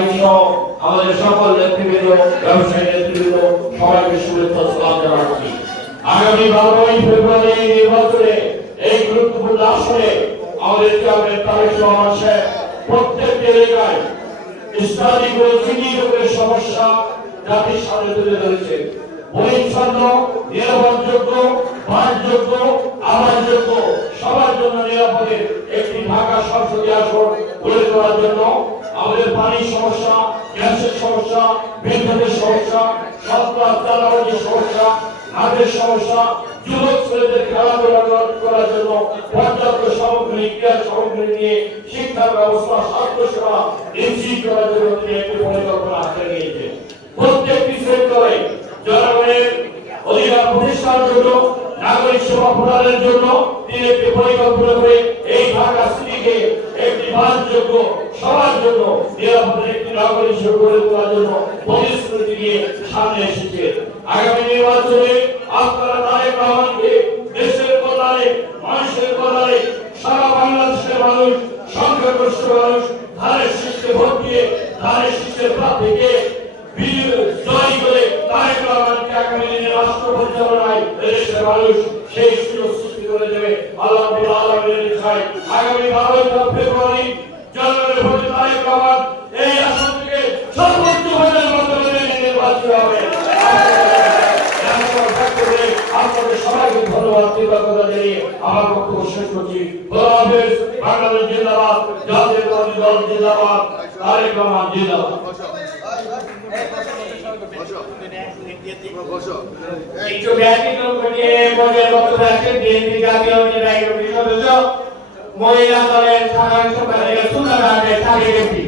সাহেব সহ আমাদের সকল নেতৃবৃন্দ, ব্যবসায়ী নেতৃবৃন্দ সবাইকে শুভেচ্ছা সালাম জানাচ্ছি। আগামী 12ই ফেব্রুয়ারি নির্বাচনে এই গুরুত্বপূর্ণ আসনে আমাদের চেয়ারম্যান তারেক রহমান সাহেব প্রত্যেকটি এলাকায় স্টাডিং ও চিনির সমস্যা জাতির সামনে তুলে ধরেছে। পরিচ্ছন্ন, নিরাপদযোগ্য, বাসযোগ্য, আবাসযোগ্য, সবার জন্য নিরাপদে একটি ঢাকা সংসদীয় আসন গড়ে তোলার জন্য আমাদের পানির সমস্যা, গ্যাসের সমস্যা, বিদ্যুতের সমস্যা, সন্ত্রাস চালানোর সমস্যা, হাতের সমস্যা, যুবক ছেলেদের খেলাধুলা করার জন্য পর্যাপ্ত সামগ্রী, ক্রীড়া সামগ্রী নিয়ে শিক্ষা ব্যবস্থা, স্বাস্থ্যসেবা নিশ্চিত করার জন্য তিনি একটি পরিকল্পনা হাতে নিয়েছে। প্রত্যেকটি সেক্টরে জনগণের অধিকার প্রতিষ্ঠার জন্য, নাগরিক সেবা প্রদানের জন্য তিনি একটি পরিকল্পনা করে এই ঢাকা সিটিকে একটি বাসযোগ্য, সবার জন্য নিরাপদ একটি নাগরিক সেবা গড়ে তোলার জন্য প্রতিশ্রুতি নিয়ে সামনে এসেছে। আগামী নির্বাচনে আপনারা তারেক রহমানকে দেশের কল্যাণে, মানুষের কল্যাণে, সারা বাংলাদেশের মানুষ, সংখ্যাগরিষ্ঠ মানুষ ধানের শীর্ষে ভোট দিয়ে ধানের শীর্ষের প্রার্থীকে জয় করে তারেক রহমানকে আগামী দিনে রাষ্ট্র পরিচালনায় দেশের মানুষ সেই সুযোগ সৃষ্টি করে দেবে। আল্লাহ আলমের ইচ্ছায় আগামী 12ই ফেব্রুয়ারি জনগণের ভোটে তারেক রহমান এই আসন থেকে সর্বোচ্চ ভোটের মাধ্যমে নির্বাচিত হবে। আপনাদের সবাইকে ধন্যবাদ, কৃতজ্ঞতা জানিয়ে আমার বক্তব্য শেষ করছি। বাংলাদেশ জিন্দাবাদ, জাতীয়তাবাদী দল জিন্দাবাদ, তারেক রহমান জিন্দাবাদ। একটু ব্যক্তিগত নিয়ে মনের বক্তব্য আছে বিএনপি জাতীয় নির্বাহী কমিটির সদস্য, মহিলা দলের সাধারণ সম্পাদক সুন্দরবনের সাবেক এমপি।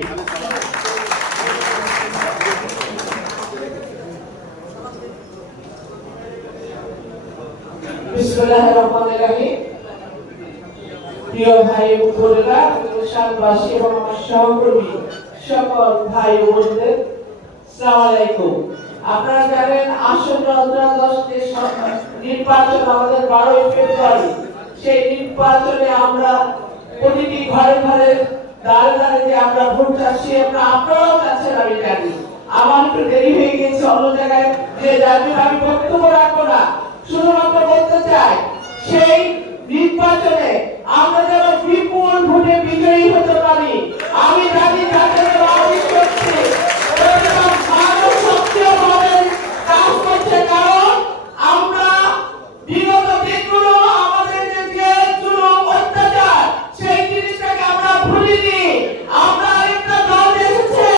বিসমিল্লাহির রহমানির রহিম। প্রিয় ভাই ও বোনেরা, সাতবাসী এবং আমার সহকর্মী সকল ভাই ও বোনদের আসসালামু আলাইকুম। আপনারা জানেন আসন্ন নির্বাচন আমাদের 12ই ফেব্রুয়ারি। সেই নির্বাচনে আমরা প্রতিটি ঘরে ঘরে দাঁড়ে দাঁড়িয়ে যে আমরা ভোট চাচ্ছি, আপনারাও চাচ্ছেন আমি জানি। আমার একটু দেরি হয়ে গেছে অন্য জায়গায়, যে যার জন্য আমি বক্তব্য রাখবো না, শুধুমাত্র বলতে চাই সেই নির্বাচনে আমরা যেন বিপুল ভোটে বিজয়ী হতে পারি। আমি জানি